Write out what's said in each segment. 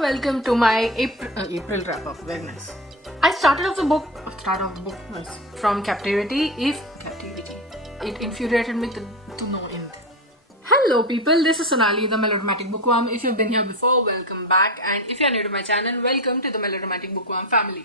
welcome to my April wrap-up. Very nice. I started off the book was from captivity. It infuriated me to no end. Hello people, this is Sonali, the Melodramatic Bookworm. If you've been here before, welcome back. And if you're new to my channel, welcome to the Melodramatic Bookworm family.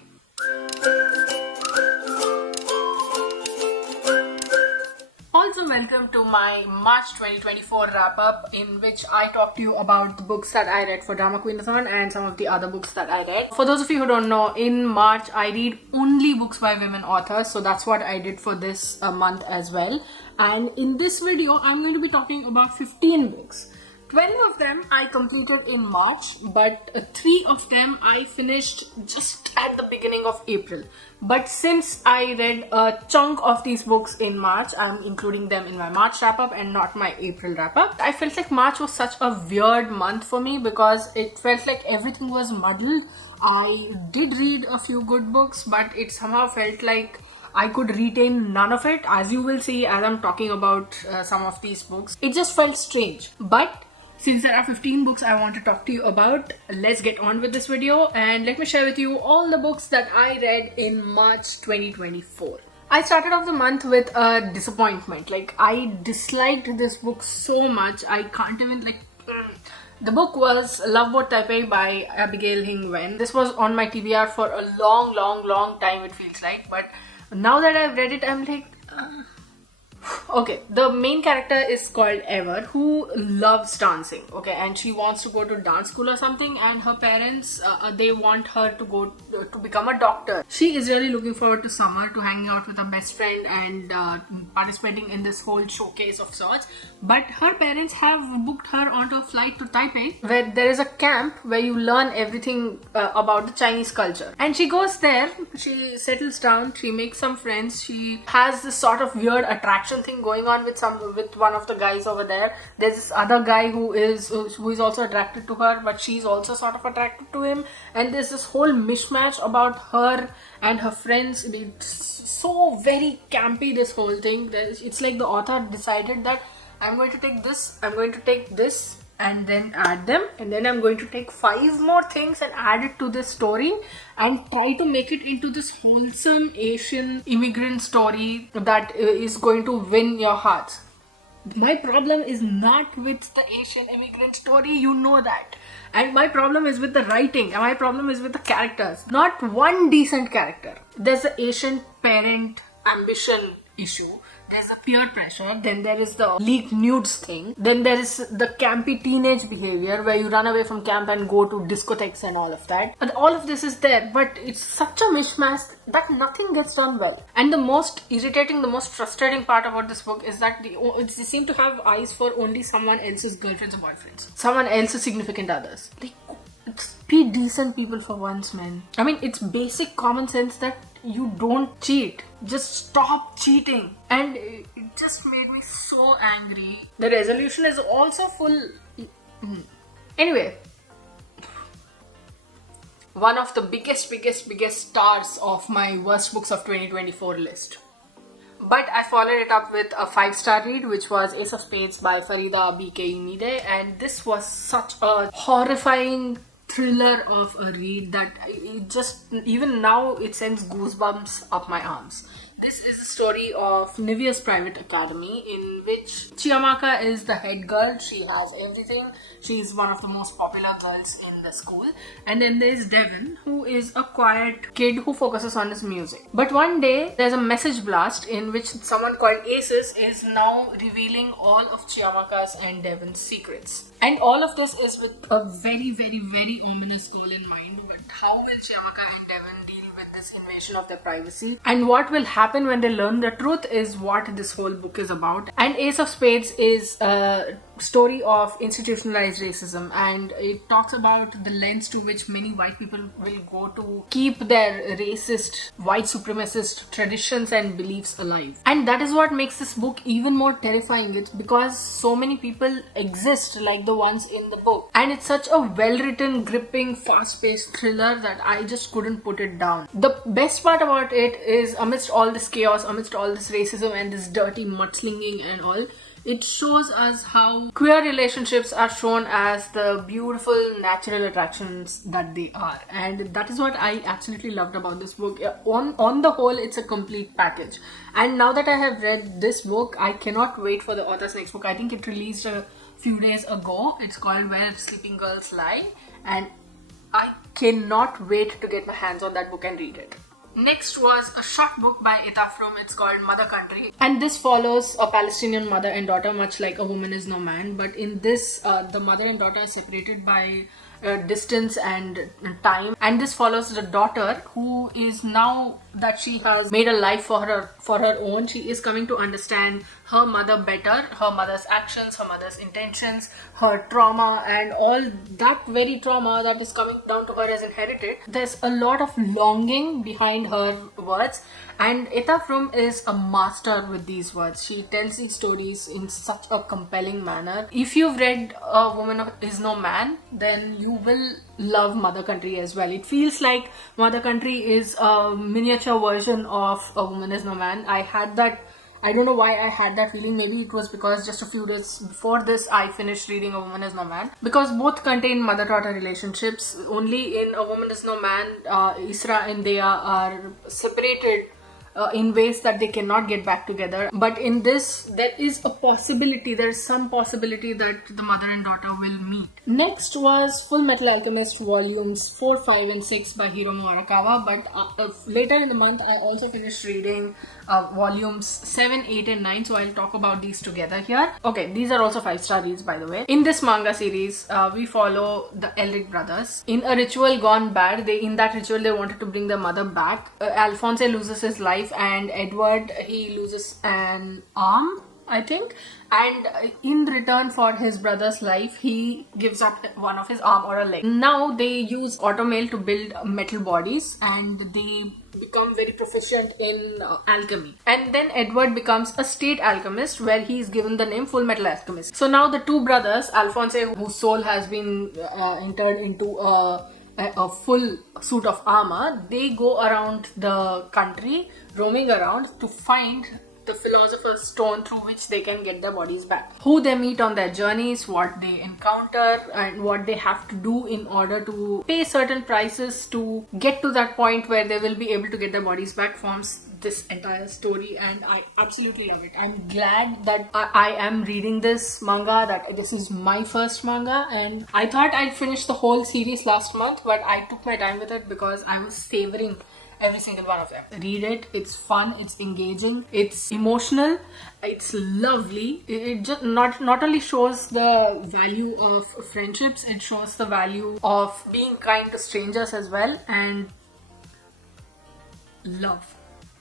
Also welcome to my March 2024 wrap-up, in which I talk to you about the books that I read for DramaQueenAthon and some of the other books that I read. For those of you who don't know, in March I read only books by women authors, so that's what I did for this month as well. And in this video I'm going to be talking about 15 books. 12 of them I completed in March, but 3 of them I finished just at the beginning of April. But since I read a chunk of these books in March, I'm including them in my March wrap-up and not my April wrap-up. I felt like March was such a weird month for me because it felt like everything was muddled. I did read a few good books, but it somehow felt like I could retain none of it. As you will see as I'm talking about some of these books, it just felt strange. But since there are 15 books I want to talk to you about, let's get on with this video and let me share with you all the books that I read in March 2024. I started off the month with a disappointment. Like, I disliked this book so much, I can't even The book was Loveboat Taipei by Abigail Hing Wen. This was on my TBR for a long time, it feels like, but now that I've read it, I'm like... Okay, the main character is called Ever, who loves dancing, okay, and she wants to go to dance school or something, and her parents, they want her to go to become a doctor. She is really looking forward to summer, to hanging out with her best friend and participating in this whole showcase of sorts, but her parents have booked her onto a flight to Taipei, where there is a camp where you learn everything about the Chinese culture. And she goes there, she settles down, she makes some friends, she has this sort of weird attraction thing going on with one of the guys over there. There's this other guy who is also attracted to her, but she's also sort of attracted to him, and there's this whole mishmash about her and her friends. It's so very campy, this whole thing. It's like the author decided that I'm going to take this, I'm going to take this and then add them, and then I'm going to take 5 more things and add it to this story and try to make it into this wholesome Asian immigrant story that is going to win your hearts. My problem is not with the Asian immigrant story, you know that. And my problem is with the writing, and my problem is with the characters. Not one decent character. There's the Asian parent ambition issue. There's a peer pressure, then there is the leaked nudes thing, then there is the campy teenage behavior where you run away from camp and go to discotheques and all of that. And all of this is there, but it's such a mishmash that nothing gets done well. And the most irritating, the most frustrating part about this book is that they seem to have eyes for only someone else's girlfriends or boyfriends, someone else's significant others. Like, be decent people for once, man. I mean, it's basic common sense that you don't cheat. Just stop cheating. And it just made me so angry. The resolution is also full... Anyway, one of the biggest stars of my worst books of 2024 list. But I followed it up with a 5-star read, which was Ace of Spades by Farida B.K. Unide, and this was such a horrifying thriller of a read that it just, even now, it sends goosebumps up my arms. This is the story of Nivea's private academy, in which Chiamaka is the head girl. She has everything. She's one of the most popular girls in the school. And then there's Devin, who is a quiet kid who focuses on his music. But one day, there's a message blast in which someone called Aces is now revealing all of Chiamaka's and Devin's secrets. And all of this is with a very ominous goal in mind. But how will Chiamaka and Devin deal with this invasion of their privacy? And what will happen when they learn the truth is what this whole book is about. And Ace of Spades is a story of institutionalized racism, and it talks about the lengths to which many white people will go to keep their racist, white supremacist traditions and beliefs alive. And that is what makes this book even more terrifying. It's because so many people exist like the ones in the book, and it's such a well-written, gripping, fast-paced thriller that I just couldn't put it down. The best part about it is, amidst all this chaos, amidst all this racism and this dirty mudslinging and all, It shows us how queer relationships are shown as the beautiful natural attractions that they are, and that is what I absolutely loved about this book. On the whole, it's a complete package. And now that I have read this book, I cannot wait for the author's next book. I think it released a few days ago. It's called Where Sleeping Girls Lie, and I cannot wait to get my hands on that book and read it. Next was a short book by Eta Fromm. It's called Mother Country, and this follows a Palestinian mother and daughter, much like A Woman Is No Man. But in this, the mother and daughter are separated by distance and time, and this follows the daughter, who is, now that she has made a life for her own, she is coming to understand her mother better, her mother's actions, her mother's intentions, her trauma, and all that very trauma that is coming down to her as inherited. There's a lot of longing behind her words, and Eta Fromm is a master with these words. She tells these stories in such a compelling manner. If you've read A Woman Is No Man, then you will love Mother Country as well. It feels like Mother Country is a miniature version of A Woman Is No Man. I don't know why I had that feeling. Maybe it was because just a few days before this I finished reading A Woman Is No Man, because both contain mother-daughter relationships. Only in A Woman Is No Man, Isra and Dea are separated in ways that they cannot get back together. But in this, there is some possibility that the mother and daughter will meet. Next was Fullmetal Alchemist volumes 4, 5 and 6 by Hiromu Arakawa. But later in the month, I also finished reading volumes 7, 8 and 9. So I'll talk about these together here. Okay, these are also 5-star reads, by the way. In this manga series, we follow the Elric brothers. In a ritual gone bad, in that ritual they wanted to bring their mother back. Alphonse loses his life, and Edward, he loses an arm, I think, and in return for his brother's life, he gives up one of his arm or a leg. Now they use automail to build metal bodies, and they become very proficient in alchemy. And then Edward becomes a state alchemist, where he is given the name Fullmetal Alchemist. So now the two brothers, Alphonse, whose soul has been entered into a full suit of armor, they go around the country, roaming around to find the Philosopher's Stone through which they can get their bodies back. Who they meet on their journeys, what they encounter, and what they have to do in order to pay certain prices to get to that point where they will be able to get their bodies back forms this entire story, and I absolutely love it. I'm glad that I am reading this manga, that this is my first manga, and I thought I'd finish the whole series last month, but I took my time with it because I was savoring every single one of them. Read it, it's fun, it's engaging, it's emotional, it's lovely. It just not only shows the value of friendships, it shows the value of being kind to strangers as well, and love.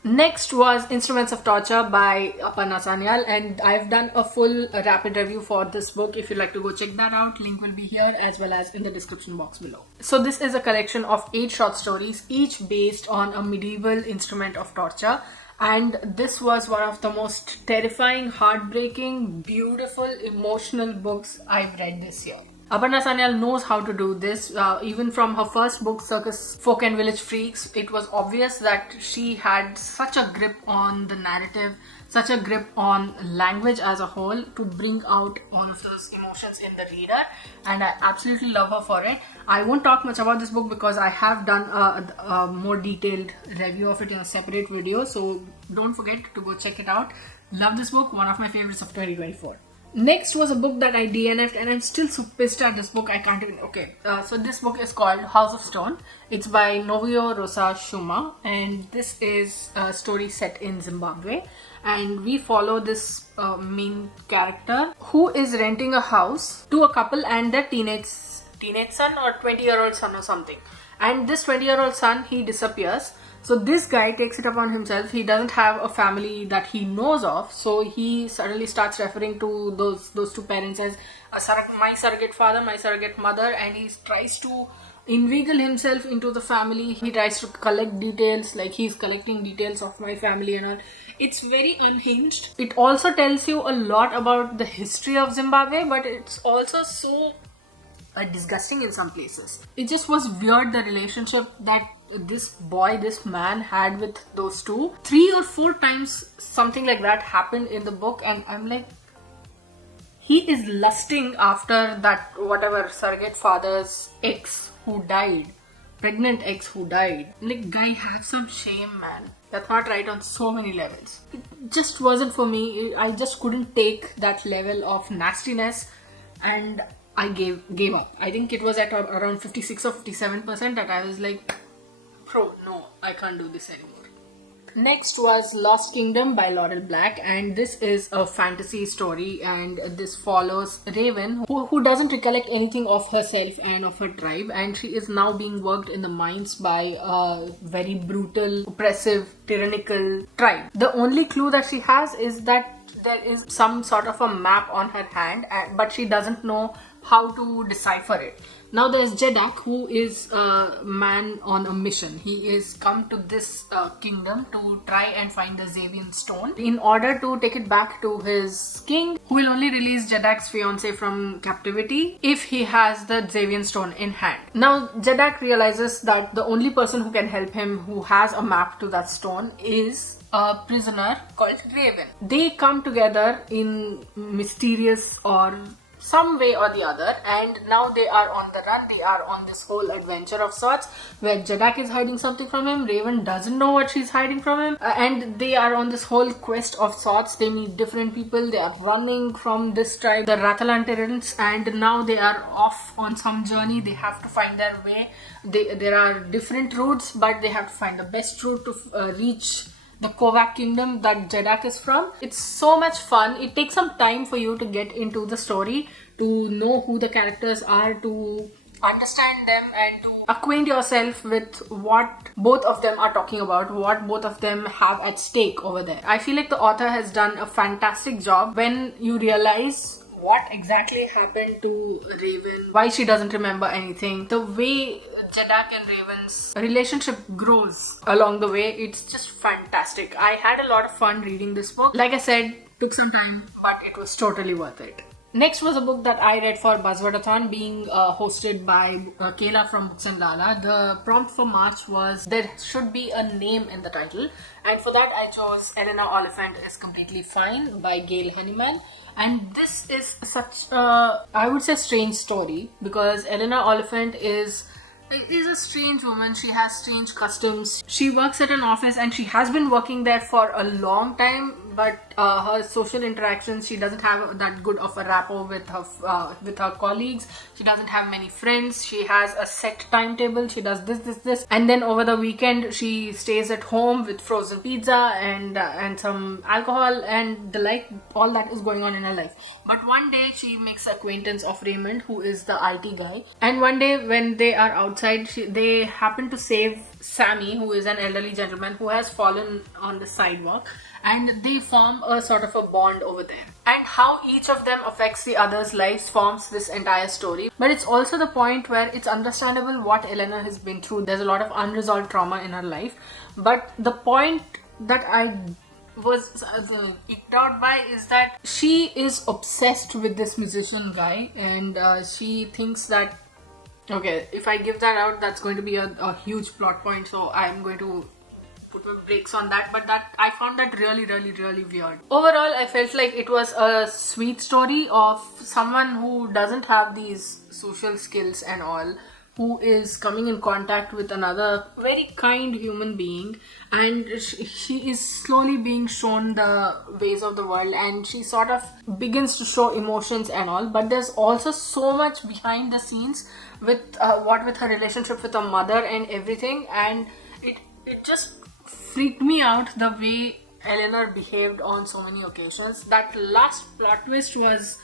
Next was Instruments of Torture by Aparna Sanyal, and I've done a full rapid review for this book. If you'd like to go check that out, link will be here as well as in the description box below. So this is a collection of 8 short stories, each based on a medieval instrument of torture. And this was one of the most terrifying, heartbreaking, beautiful, emotional books I've read this year. Aparna Sanyal knows how to do this. Even from her first book, Circus Folk and Village Freaks, it was obvious that she had such a grip on the narrative, such a grip on language as a whole, to bring out all of those emotions in the reader, and I absolutely love her for it. I won't talk much about this book because I have done a more detailed review of it in a separate video, so don't forget to go check it out. Love this book, one of my favorites of 2024. Next was a book that I DNF'd, and I'm still so pissed at this book. I can't even... Okay, so this book is called House of Stone. It's by Novio Rosa Shuma, and this is a story set in Zimbabwe. And we follow this main character who is renting a house to a couple and their teenage son or 20-year-old son or something. And this 20-year-old son, he disappears. So this guy takes it upon himself. He doesn't have a family that he knows of, so he suddenly starts referring to those two parents as my surrogate father, my surrogate mother, and he tries to inveigle himself into the family. He tries to collect details, like he's collecting details of my family and all. It's very unhinged. It also tells you a lot about the history of Zimbabwe, but it's also so disgusting in some places. It just was weird, the relationship that this man had with those two. 3 or 4 times something like that happened in the book, and I'm like, he is lusting after that whatever surrogate father's ex who died, pregnant ex who died. Like, guy, have some shame, man. That's not right on so many levels. It just wasn't for me. I just couldn't take that level of nastiness, and I gave up. I think it was at around 56 or 57% that I was like, bro, no, I can't do this anymore. Next was Lost Kingdom by Laurel Black, and this is a fantasy story, and this follows Raven who doesn't recollect anything of herself and of her tribe, and she is now being worked in the mines by a very brutal, oppressive, tyrannical tribe. The only clue that she has is that there is some sort of a map on her hand, but she doesn't know how to decipher it. Now there's Jeddak, who is a man on a mission. He is come to this kingdom to try and find the Xavian stone in order to take it back to his king, who will only release Jeddak's fiancée from captivity if he has the Xavian stone in hand. Now Jeddak realizes that the only person who can help him, who has a map to that stone, is a prisoner called Raven. They come together in mysterious or some way or the other, and now they are on the run. They are on this whole adventure of sorts where Jeddak is hiding something from him. Raven doesn't know what she's hiding from him, and they are on this whole quest of sorts. They meet different people. They are running from this tribe, the Rathalanterans, and now they are off on some journey. They have to find their way. There are different routes, but they have to find the best route to reach the Kovac kingdom that Jeddak is from. It's so much fun. It takes some time for you to get into the story, to know who the characters are, to understand them, and to acquaint yourself with what both of them are talking about, what both of them have at stake over there. I feel like the author has done a fantastic job when you realize what exactly happened to Raven, why she doesn't remember anything, the way Jeddak and Raven's relationship grows along the way. It's just fantastic. I had a lot of fun reading this book. Like I said, took some time, but it was totally worth it. Next was a book that I read for Buzzwordathon, being hosted by Kayla from Books and Lala. The prompt for March was there should be a name in the title, and for that I chose Eleanor Oliphant is Completely Fine by Gail Honeyman. And this is such a, I would say, strange story, because Eleanor Oliphant is a strange woman. She has strange customs. She works at an office, and she has been working there for a long time, but her social interactions, she doesn't have that good of a rapport with her colleagues. She doesn't have many friends. She has a set timetable. She does this, and then over the weekend she stays at home with frozen pizza and some alcohol and the like. All that is going on in her life. But one day she makes acquaintance of Raymond, who is the IT guy, and one day when they are outside, they happen to save Sammy, who is an elderly gentleman who has fallen on the sidewalk, and they form a sort of a bond over there. And how each of them affects the other's lives forms this entire story. But it's also the point where it's understandable what Eleanor has been through. There's a lot of unresolved trauma in her life. But the point that I was picked out by is that she is obsessed with this musician guy, and she thinks that, okay, if I give that out, that's going to be a huge plot point, so I'm going to put my brakes on that. But that I found that really weird. Overall, I felt like it was a sweet story of someone who doesn't have these social skills and all, who is coming in contact with another very kind human being, and she is slowly being shown the ways of the world, and she sort of begins to show emotions and all. But there's also so much behind the scenes with with her relationship with her mother and everything, and it just freaked me out the way Eleanor behaved on so many occasions. That last plot twist was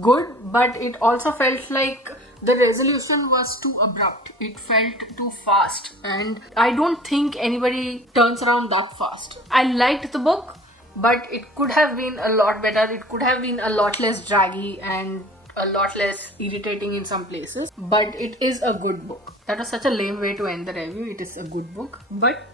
good, but it also felt like the resolution was too abrupt. It felt too fast, and I don't think anybody turns around that fast. I liked the book, but it could have been a lot better. It could have been a lot less draggy and a lot less irritating in some places, but it is a good book. That was such a lame way to end the review. It is a good book, but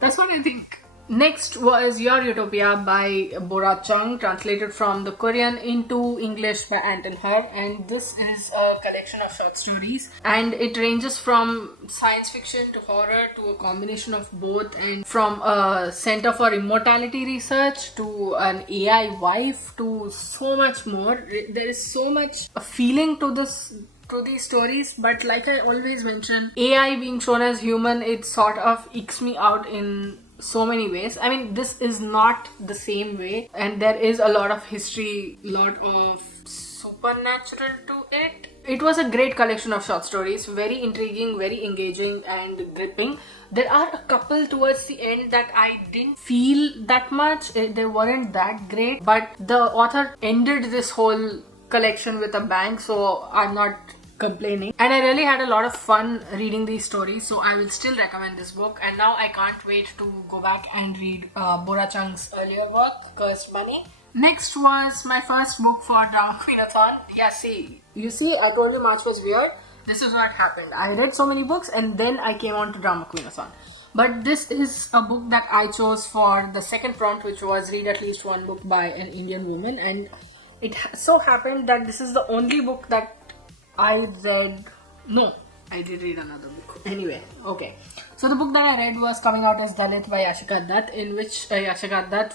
that's what I think. Next was Your Utopia by Bora Chung, translated from the Korean into English by Anton Her, and this is a collection of short stories, and it ranges from science fiction to horror to a combination of both, and from a center for immortality research to an AI wife to so much more. There is so much a feeling to these stories, but like I always mention, AI being shown as human, it sort of icks me out in so many ways. I mean, this is not the same way, and there is a lot of history, lot of supernatural to it. It was a great collection of short stories, very intriguing, very engaging and gripping. There are a couple towards the end that I didn't feel that much, they weren't that great, but the author ended this whole collection with a bang, so I'm not complaining, and I really had a lot of fun reading these stories, so I will still recommend this book. And now I can't wait to go back and read Bora Chung's earlier work, Cursed Money. Next was my first book for DramaQueenAthon. Yeah, you see, I told you March was weird. This is what happened. I read so many books and then I came on to DramaQueenAthon. But this is a book that I chose for the second prompt, which was read at least one book by an Indian woman, and it so happened that this is the only book that I read. No, I did read another book. Anyway, okay. So the book that I read was Coming Out As Dalit by Yashika Dutt, in which Yashika Dutt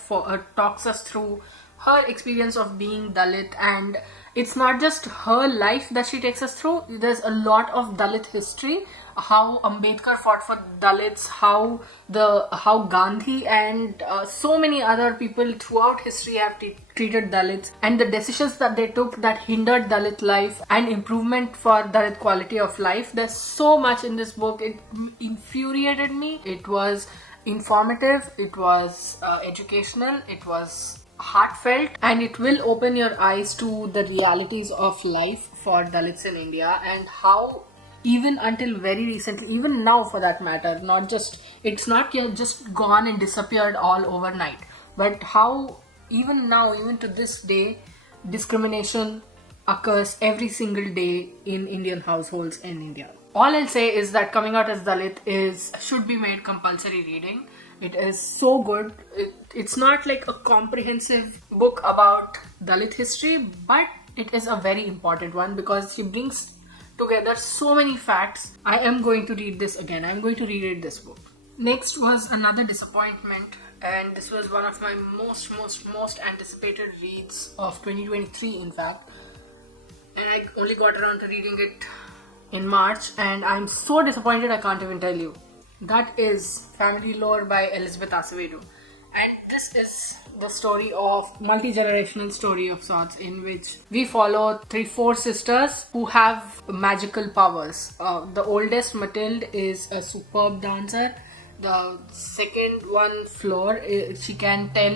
talks us through her experience of being Dalit, and it's not just her life that she takes us through. There's a lot of Dalit history, how Ambedkar fought for Dalits, how Gandhi and so many other people throughout history have treated Dalits, and the decisions that they took that hindered Dalit life and improvement for Dalit quality of life. There's so much in this book. It infuriated me. It was informative, it was educational, it was heartfelt, and it will open your eyes to the realities of life for Dalits in India, and how even until very recently, even now for that matter, it's not yet just gone and disappeared all overnight, but how even now, even to this day, discrimination occurs every single day in Indian households in India. All I'll say is that Coming Out As Dalit should be made compulsory reading. It is so good. It's not like a comprehensive book about Dalit history, but it is a very important one because she brings together so many facts. I am going to read this again. I'm going to reread this book. Next was another disappointment, and this was one of my most anticipated reads of 2023, in fact. And I only got around to reading it in March, and I'm so disappointed I can't even tell you. That is Family Lore by Elizabeth Acevedo. And this is the story of multi-generational story of sorts, in which we follow 4 sisters who have magical powers. The oldest, Mathilde, is a superb dancer. The second one, Fleur, she can tell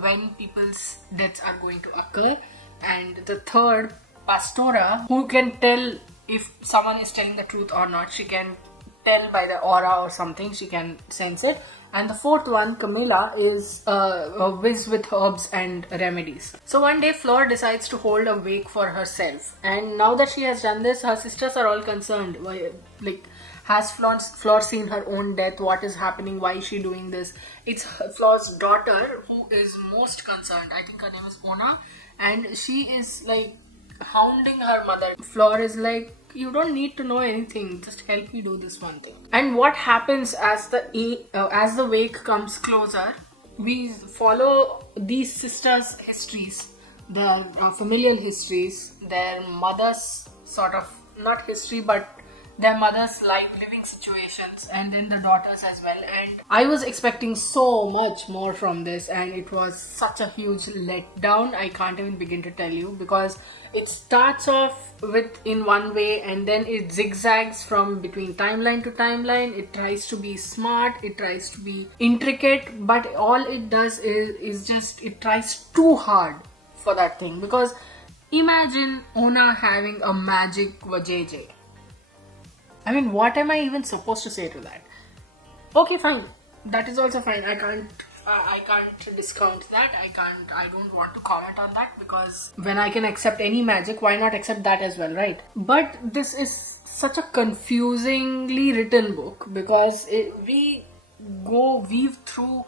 when people's deaths are going to occur. And the third, Pastora, who can tell if someone is telling the truth or not. She can tell by the aura or something, she can sense it. And the fourth one, Camilla, is a whiz with herbs and remedies. So one day Fleur decides to hold a wake for herself, and now that she has done this, her sisters are all concerned. Like, has Fleur seen her own death? What is happening? Why is she doing this? It's Fleur's daughter who is most concerned. I think her name is Ona, and she is like hounding her mother. Fleur is like, you don't need to know anything, just help me do this one thing. And what happens as the wake comes closer, we follow these sisters' histories, their familial histories, their mothers' sort of, not history, but their mothers' living situations, and then the daughters as well. And I was expecting so much more from this, and it was such a huge letdown. I can't even begin to tell you, because it starts off in one way and then it zigzags from between timeline to timeline. It tries to be smart, it tries to be intricate, but all it does is just, it tries too hard for that thing. Because imagine Ona having a magic vajayjay. I mean, what am I even supposed to say to that? Okay, fine. That is also fine. I can't discount that. I don't want to comment on that, because when I can accept any magic, why not accept that as well, right? But this is such a confusingly written book, because we weave through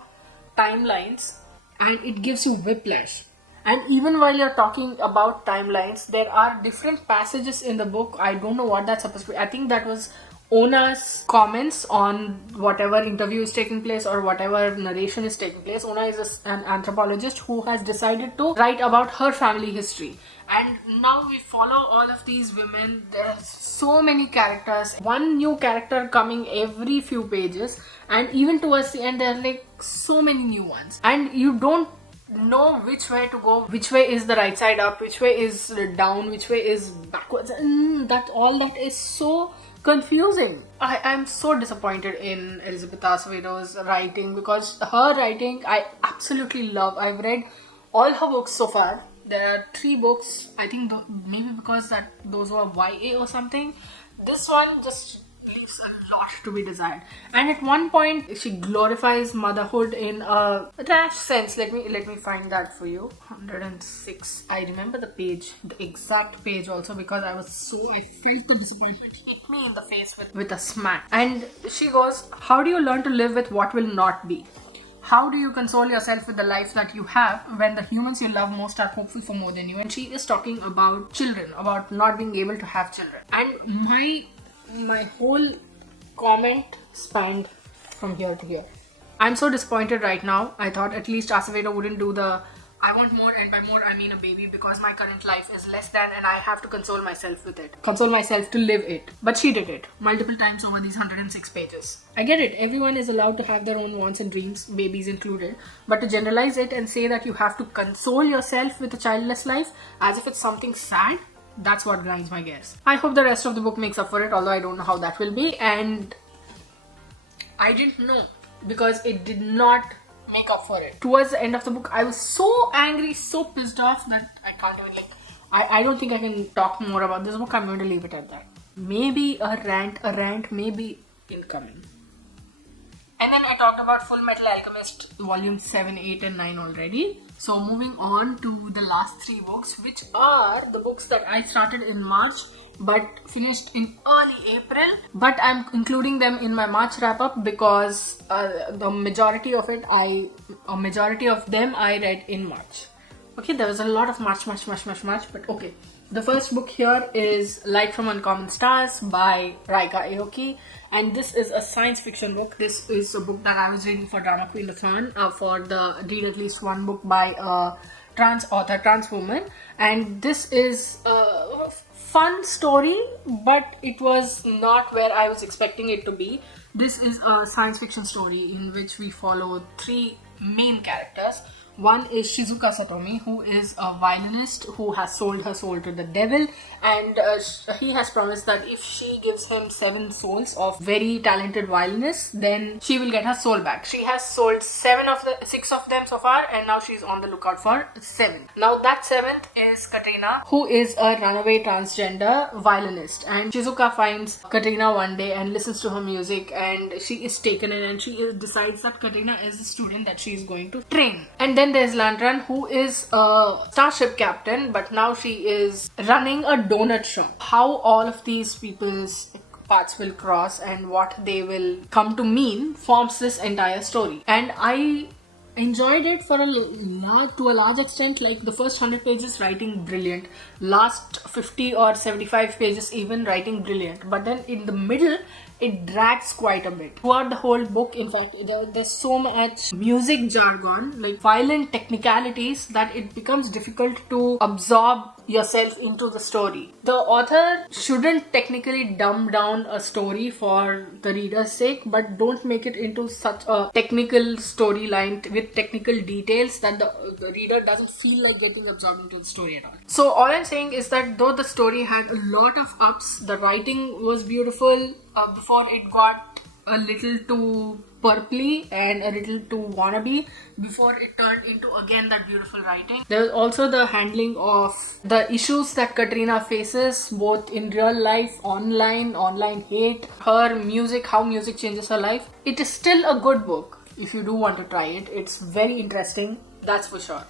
timelines and it gives you whiplash. And even while you're talking about timelines, there are different passages in the book. I don't know what that's supposed to be. I think that was Ona's comments on whatever interview is taking place or whatever narration is taking place. Ona is an anthropologist who has decided to write about her family history. And now we follow all of these women. There are so many characters. One new character coming every few pages. And even towards the end, there are like so many new ones. And you don't know which way to go, which way is the right side up, which way is down, which way is backwards. That is so confusing. I'm so disappointed in Elizabeth Acevedo's writing, because her writing I absolutely love. I've read all her books so far. There are 3 books. I think maybe because that those were YA or something. This one just leaves a lot to be desired. And at one point she glorifies motherhood in a rash sense. Let me find that for you. 106. I remember the page, the exact page also, because I felt the disappointment hit me in the face with a smack. And she goes, how do you learn to live with what will not be? How do you console yourself with the life that you have when the humans you love most are hopeful for more than you? And she is talking about children, about not being able to have children. And my whole comment spanned from here to here. I'm so disappointed right now. I thought at least Acevedo wouldn't do the I want more, and by more I mean a baby, because my current life is less than and I have to console myself with it. Console myself to live it. But she did it multiple times over these 106 pages. I get it. Everyone is allowed to have their own wants and dreams, babies included. But to generalize it and say that you have to console yourself with a childless life as if it's something sad, that's what grinds my gears. I hope the rest of the book makes up for it, although I don't know how that will be. And I didn't know, because it did not make up for it. Towards the end of the book, I was so angry, so pissed off that I can't even I don't think I can talk more about this book. I'm going to leave it at that. Maybe a rant may be incoming. And then I talked about Fullmetal Alchemist volume 7, 8 and 9 already. So moving on to the last 3 books, which are the books that I started in March but finished in early April. But I'm including them in my March wrap-up because the majority of them I read in March. Okay, there was a lot of March, but okay. The first book here is Light from Uncommon Stars by Raika Aoki, and this is a science fiction book. This is a book that I was reading for DramaQueenAthon for the Read At Least One book by a trans author, trans woman, and this is a fun story, but it was not where I was expecting it to be. This is a science fiction story in which we follow 3 main characters. One is Shizuka Satomi, who is a violinist who has sold her soul to the devil, and he has promised that if she gives him 7 souls of very talented violinists, then she will get her soul back. She has sold 6 of them so far, and now she's on the lookout for 7. Now that 7th is Katrina, who is a runaway transgender violinist, and Shizuka finds Katrina one day and listens to her music, and she is taken in, and she decides that Katrina is the student that she is going to train. And then there's Lantran, who is a starship captain, but now she is running a donut shop. How all of these people's paths will cross and what they will come to mean forms this entire story. And I enjoyed it to a large extent. Like the first 100 pages, writing brilliant. Last 50 or 75 pages, even writing brilliant. But then in the middle, it drags quite a bit. Throughout the whole book, in fact, there's so much music jargon, like violent technicalities, that it becomes difficult to absorb yourself into the story. The author shouldn't technically dumb down a story for the reader's sake, but don't make it into such a technical storyline with technical details that the reader doesn't feel like getting absorbed into the story at all. So all I'm saying is that though the story had a lot of ups, the writing was beautiful before it got a little too purpley and a little too wannabe, before it turned into again that beautiful writing. There's also the handling of the issues that Katrina faces, both in real life, online hate, her music, how music changes her life. It is still a good book if you do want to try it. It's very interesting, that's for sure.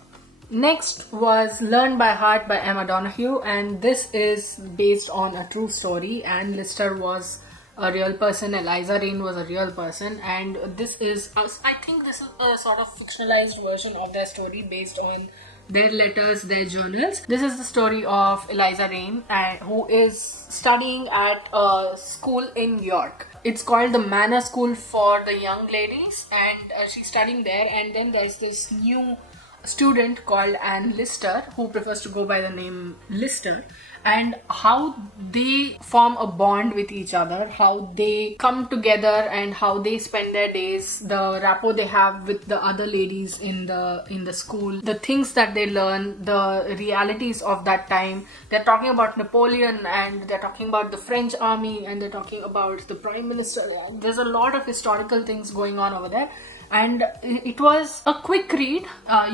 Next was Learn by Heart by Emma Donoghue, and this is based on a true story. Anne Lister was a real person. Eliza Rain was a real person, and this is, I think this is a sort of fictionalized version of their story based on their letters, their journals. This is the story of Eliza Rain, who is studying at a school in York. It's called the Manor School for the Young Ladies, and she's studying there. And then there's this new student called Anne Lister, who prefers to go by the name Lister, and how they form a bond with each other, how they come together, and how they spend their days, the rapport they have with the other ladies in the school, the things that they learn, the realities of that time. They're talking about Napoleon, and they're talking about the French army, and they're talking about the prime minister. There's a lot of historical things going on over there. And it was a quick read.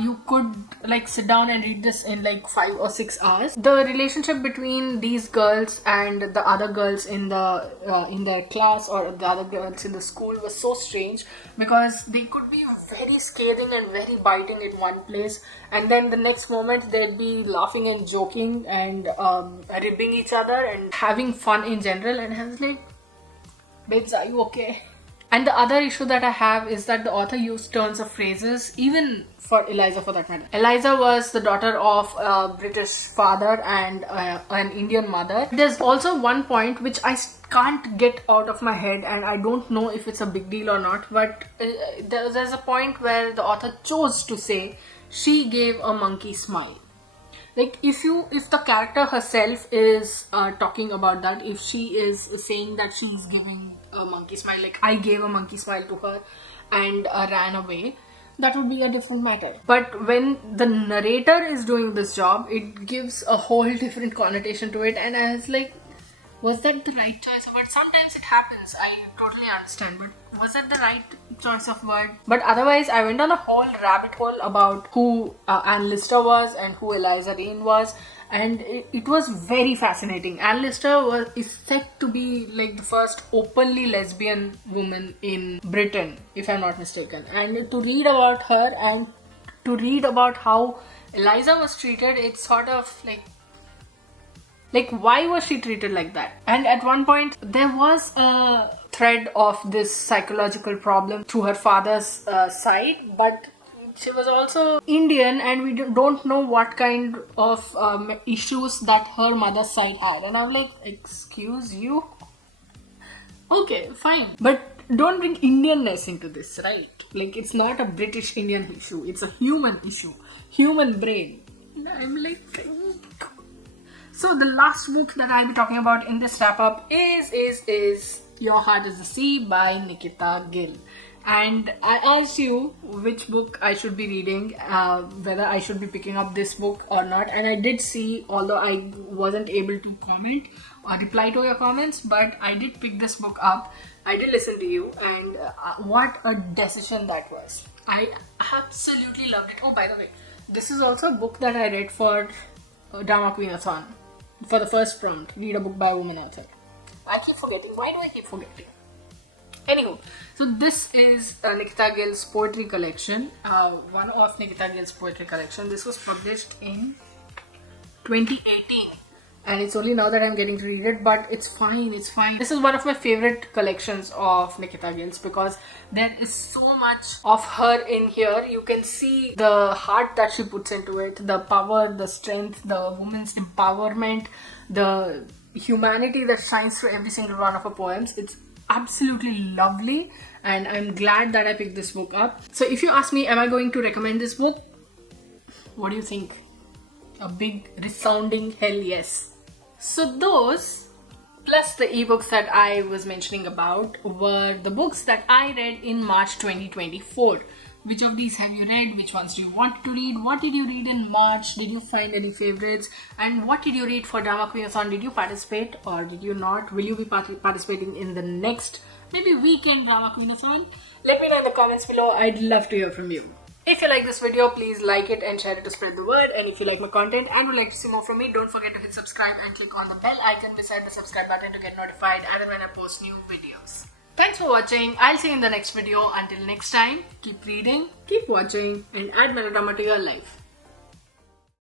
You could like sit down and read this in like 5 or 6 hours. The relationship between these girls and the other girls in their class, or the other girls in the school, was so strange, because they could be very scathing and very biting in one place, and then the next moment they'd be laughing and joking and ribbing each other and having fun in general. And I was like, babes, are you okay? And the other issue that I have is that the author used turns of phrases, even for Eliza for that matter. Eliza was the daughter of a British father and an Indian mother. There's also one point which I can't get out of my head, and I don't know if it's a big deal or not, but there's a point where the author chose to say she gave a monkey smile. Like, if the character herself is talking about that, if she is saying that she's giving a monkey smile, like I gave a monkey smile to her and ran away, that would be a different matter. But when the narrator is doing this job, it gives a whole different connotation to it, and I was like, was that the right choice of word? Sometimes it happens, I totally understand, but was that the right choice of word? But otherwise, I went on a whole rabbit hole about who Anne Lister was and who Eliza Rain was, and it was very fascinating. Anne Lister is said to be like the first openly lesbian woman in Britain, if I'm not mistaken. And to read about her and to read about how Eliza was treated, it's sort of like why was she treated like that? And at one point there was a thread of this psychological problem to her father's side, but she was also Indian, and we don't know what kind of issues that her mother's side had. And I'm like, excuse you? Okay, fine. But don't bring Indianness into this, right? Like, it's not a British Indian issue. It's a human issue. Human brain. I'm like... So the last book that I'll be talking about in this wrap-up is Your Heart is the Sea by Nikita Gill. And I asked you which book I should be reading, whether I should be picking up this book or not. And I did see, although I wasn't able to comment or reply to your comments, but I did pick this book up. I did listen to you, and what a decision that was. I absolutely loved it. Oh, by the way, this is also a book that I read for DramaQueenAthon. For the first prompt, read a book by a woman author. I keep forgetting. Why do I keep forgetting? Anywho, so this is Nikita Gill's poetry collection, one of Nikita Gill's poetry collection. This was published in 2018, and it's only now that I'm getting to read it, but it's fine, it's fine. This is one of my favorite collections of Nikita Gill's because there is so much of her in here. You can see the heart that she puts into it, the power, the strength, the woman's empowerment, the humanity that shines through every single one of her poems. It's absolutely lovely, and I'm glad that I picked this book up. So if you ask me, am I going to recommend this book? What do you think? A big resounding hell yes. So those, plus the ebooks that I was mentioning about, were the books that I read in March 2024. Which of these have you read? Which ones do you want to read? What did you read in March? Did you find any favorites? And what did you read for DramaQueenAthon? Did you participate or did you not? Will you be participating in the next, maybe weekend DramaQueenAthon? Let me know in the comments below. I'd love to hear from you. If you like this video, please like it and share it to spread the word. And if you like my content and would like to see more from me, don't forget to hit subscribe and click on the bell icon beside the subscribe button to get notified as and when I post new videos. Thanks for watching. I'll see you in the next video. Until next time, keep reading, keep watching, and add melodrama to your life.